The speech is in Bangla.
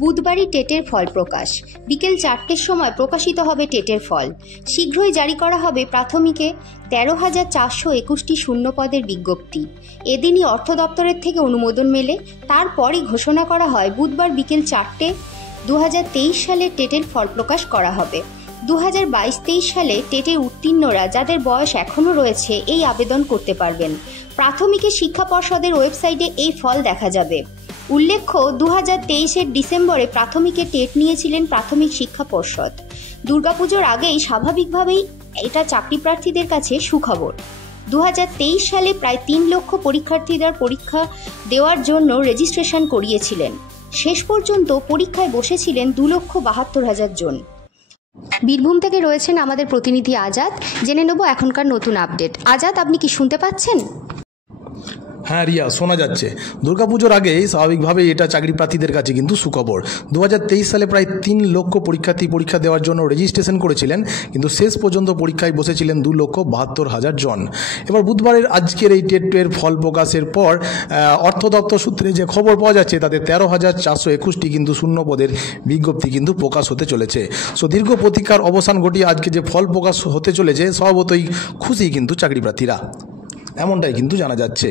বুধবারই টেটের ফল প্রকাশ। বিকেল 4টের সময় প্রকাশিত হবে টেটের ফল। শীঘ্রই জারি করা হবে প্রাথমিকে 13,421টি শূন্যপদের বিজ্ঞপ্তি। এদিনই অর্থ দপ্তরের থেকে অনুমোদন মেলে। তারপরই ঘোষণা করা হয় বুধবার বিকেল 4টে 2023 সালে টেটের ফল প্রকাশ করা হবে। 2022-23 সালে টেটে উত্তীর্ণরা যাদের বয়স এখনও রয়েছে এই আবেদন করতে পারবেন। প্রাথমিকের শিক্ষা পর্ষদের ওয়েবসাইটে এই ফল দেখা যাবে। উল্লেখ্য, 2023-এর ডিসেম্বরে প্রাথমিকে টেট নিয়েছিলেন প্রাথমিক শিক্ষা পর্ষদ। দুর্গাপুজোর আগেই স্বাভাবিকভাবেই এটা চাকরি প্রার্থীদের কাছে সুখবর। 2023 সালে প্রায় 3 লক্ষ পরীক্ষার্থীদের পরীক্ষা দেওয়ার জন্য রেজিস্ট্রেশন করিয়েছিলেন। শেষ পর্যন্ত পরীক্ষায় বসেছিলেন 2,72,000 জন। বীরভূম থেকে রয়েছেন আমাদের প্রতিনিধি আজাদ। জেনে নেব এখনকার নতুন আপডেট। আজাদ, আপনি কি শুনতে পাচ্ছেন? হ্যাঁ রিয়া, শোনা যাচ্ছে। দুর্গাপুজোর আগেই স্বাভাবিকভাবেই এটা চাকরি প্রার্থীদের কাছে কিন্তু সুখবর। 2023 সালে প্রায় 3 লক্ষ পরীক্ষার্থী পরীক্ষা দেওয়ার জন্য রেজিস্ট্রেশন করেছিলেন, কিন্তু শেষ পর্যন্ত পরীক্ষায় বসেছিলেন 2,72,000 জন। এবার বুধবারের আজকের এই টেটের ফল প্রকাশের পর অর্থ দপ্তর সূত্রে যে খবর পাওয়া যাচ্ছে তাতে 13,421টি কিন্তু শূন্যপদের বিজ্ঞপ্তি কিন্তু প্রকাশ হতে চলেছে। সো দীর্ঘ প্রতীক্ষার অবসান ঘটিয়ে আজকে যে ফল প্রকাশ হতে চলেছে স্বভাবতই খুশি কিন্তু চাকরি প্রার্থীরা, এমনটাই কিন্তু জানা যাচ্ছে।